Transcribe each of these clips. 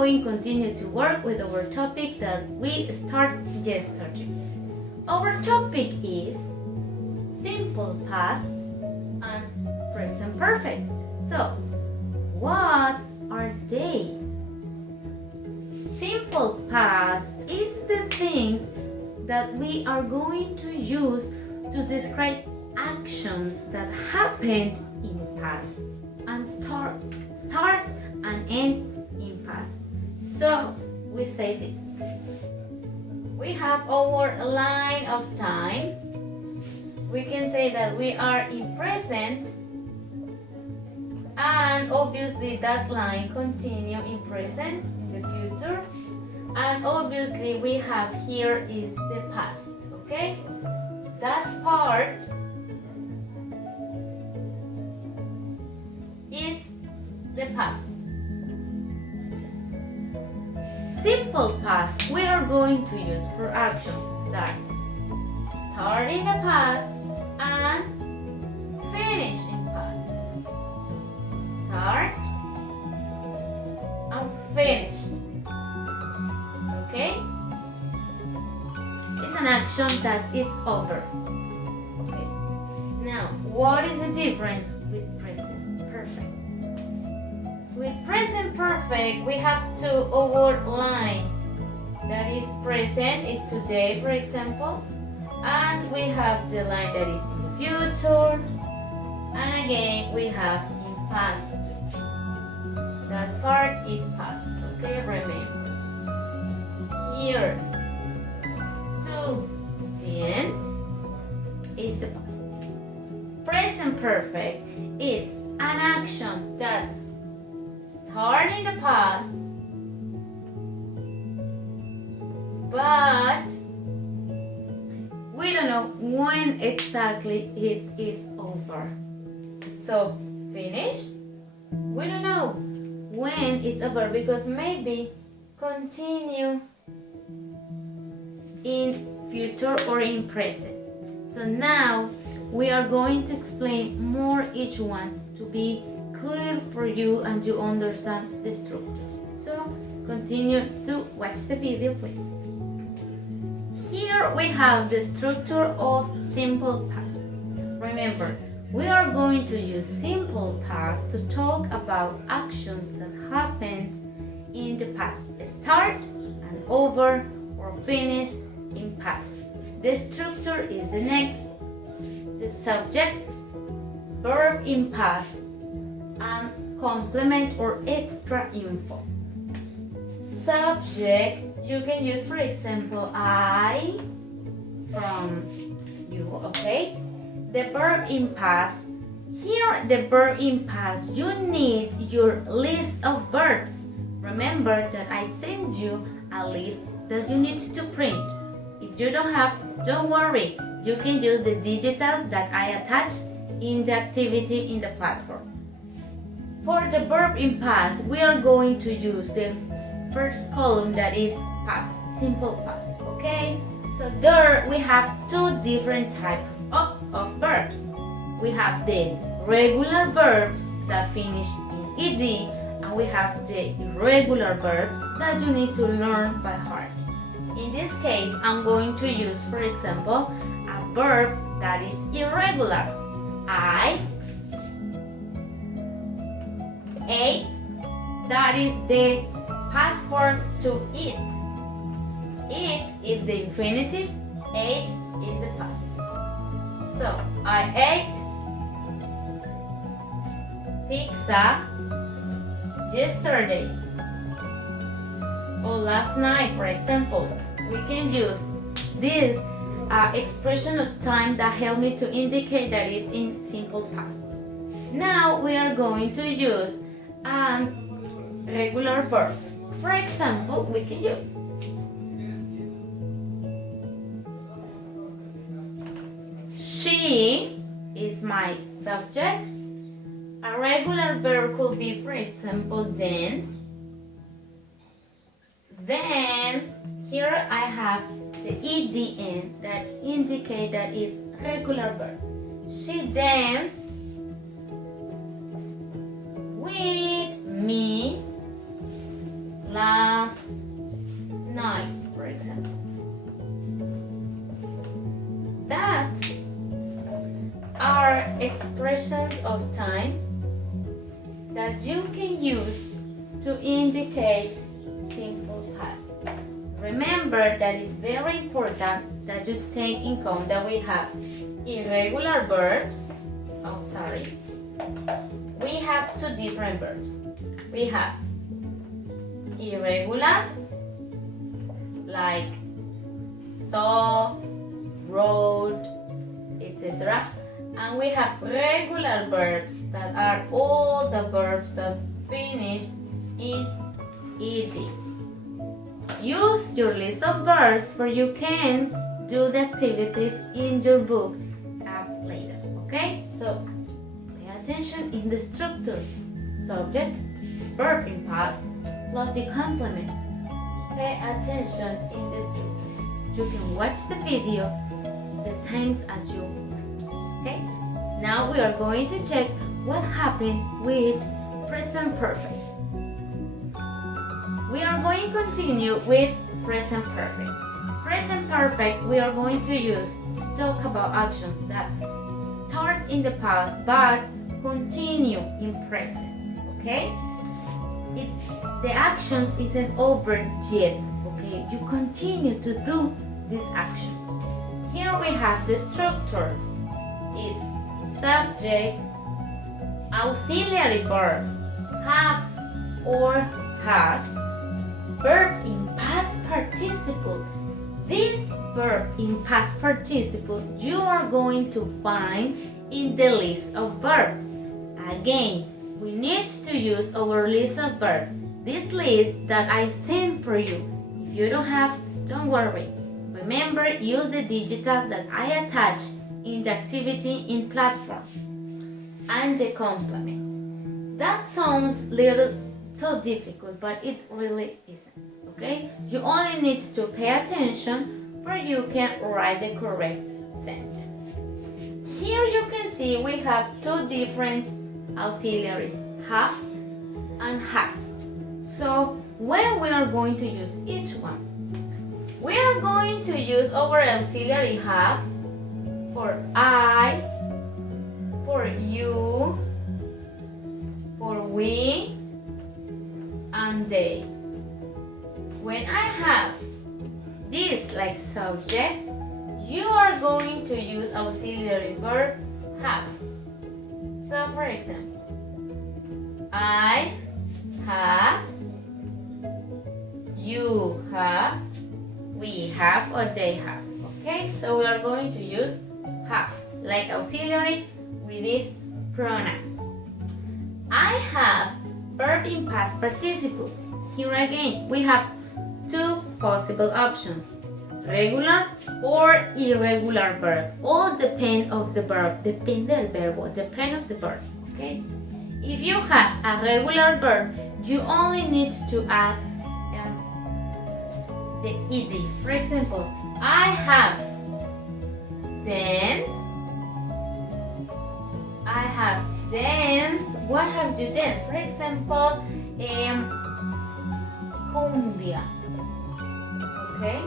going to continue to work with our topic that we started yesterday. Our topic is simple past and present perfect. So, what are they? Simple past is the things that we are going to use to describe actions that happened in past and start and end in past. So we say this. We have our line of time. We can say that we are in present, and obviously that line continue in present, in the future, and obviously we have here is the past. Okay, that part is the past. Simple past we are going to use for actions that start in the past and finish in past. Start and finish. Okay? It's an action that it's over. Okay. Now, what is the difference with present perfect? With present perfect, we have to our line that is present is today, for example, and we have the line that is in the future, and again we have in past. That part is past. Okay, remember here to the end is the past. Present perfect is an action that started in the past, but we don't know when exactly it is over. So finished, we don't know when it's over because maybe continue in future or in present. So now we are going to explain more each one to be clear for you and you understand the structures. So continue to watch the video, please. Here we have the structure of simple past. Remember, we are going to use simple past to talk about actions that happened in the past. Start and over or finish in past. The structure is the next. The subject, verb in past, and complement or extra info. Subject, you can use, for example, I from you, okay? The verb in past, here the verb in past, you need your list of verbs. Remember that I send you a list that you need to print. If you don't have, don't worry, you can use the digital that I attach in the activity in the platform. For the verb in past, we are going to use the first column that is past, simple past, okay? So there we have two different types of verbs. We have the regular verbs that finish in ed, and we have the irregular verbs that you need to learn by heart. In this case, I'm going to use, for example, a verb that is irregular. I ate, that is the past form to eat. Eat is the infinitive, ate is the past. So, I ate pizza yesterday or last night, for example. We can use this expression of time that help me to indicate that it's in simple past. Now we are going to use a regular verb. For example, we can use she is my subject. A regular verb could be, for example, dance. Dance, here I have the EDN that indicate that is regular verb. She danced with me last example. That are expressions of time that you can use to indicate simple past. Remember that it's very important that you take in account that we have irregular verbs. We have two different verbs. We have irregular, like saw, wrote, etc. And we have regular verbs that are all the verbs that finish in ed. Use your list of verbs where you can do the activities in your book later. Okay? So pay attention in the structure. Subject, verb in past, plus the complement. Pay attention in the structure. You can watch the video the times as you want. Okay? Now we are going to check what happened with present perfect. We are going to continue with present perfect. Present perfect we are going to use to talk about actions that start in the past but continue in present. Okay? The actions isn't over yet. Okay? You continue to do these actions. Here we have the structure. Is subject, auxiliary verb, have or has, verb in past participle. This verb in past participle you are going to find in the list of verbs. Again, we need to use our list of verbs. This list that I sent for you. If you don't have, don't worry. Remember, use the digital that I attached in the activity in platform and the complement. That sounds little so difficult, but it really isn't. Okay? You only need to pay attention for you can write the correct sentence. Here you can see we have two different auxiliaries, have and has. So when we are going to use each one, we are going to use our auxiliary have for I, for you, for we, and they. When I have this like subject, you are going to use auxiliary verb have. So for example, I have, you have, we have, or they have. Okay, so we are going to use have like auxiliary with these pronouns. I have verb in past participle. Here again we have two possible options, regular or irregular verb. All depend of the verb, depend del verbo, depend of the verb. Okay, if you have a regular verb, you only need to add the ed. For example, I have dance. I have dance. What have you danced? For example, cumbia. Okay?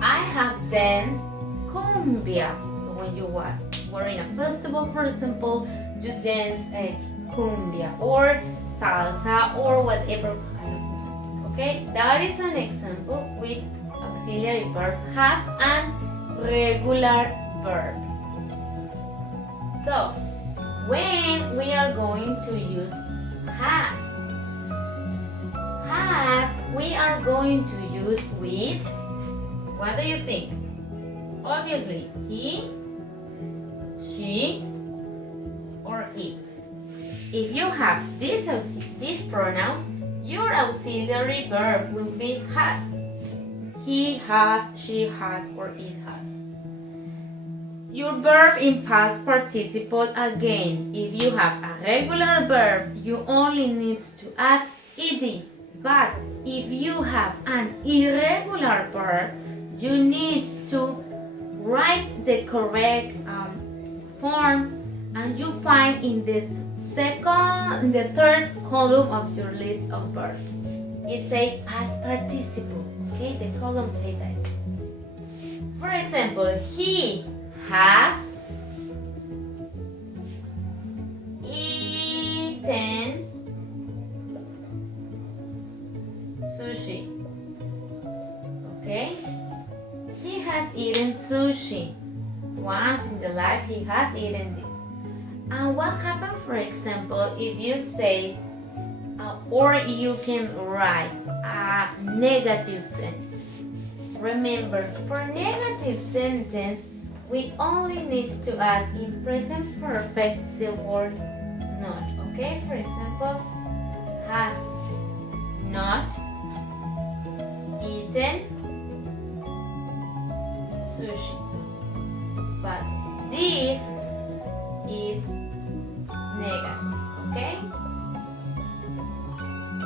I have danced cumbia. So when you were in a festival, for example, you dance a cumbia or salsa or whatever kind of music. Okay? That is an example with auxiliary verb have and regular verb. So, when we are going to use has, we are going to use with, what do you think? Obviously, he, she, or it. If you have these pronouns, your auxiliary verb will be has. He has, she has, or it has. Your verb in past participle again. If you have a regular verb, you only need to add ed. But if you have an irregular verb, you need to write the correct form, and you find in the third column of your list of verbs. It's a past participle. Okay, the column say this. For example, he has eaten sushi. Okay, he has eaten sushi. Once in the life he has eaten this. And what happens, for example, if you say or you can write a negative sentence. Remember, for negative sentence, we only need to add in present perfect the word not. Okay, for example, has not eaten sushi. But this is negative, okay?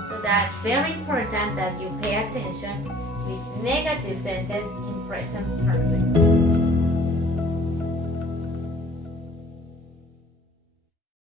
So that's very important that you pay attention with negative sentence in present perfect.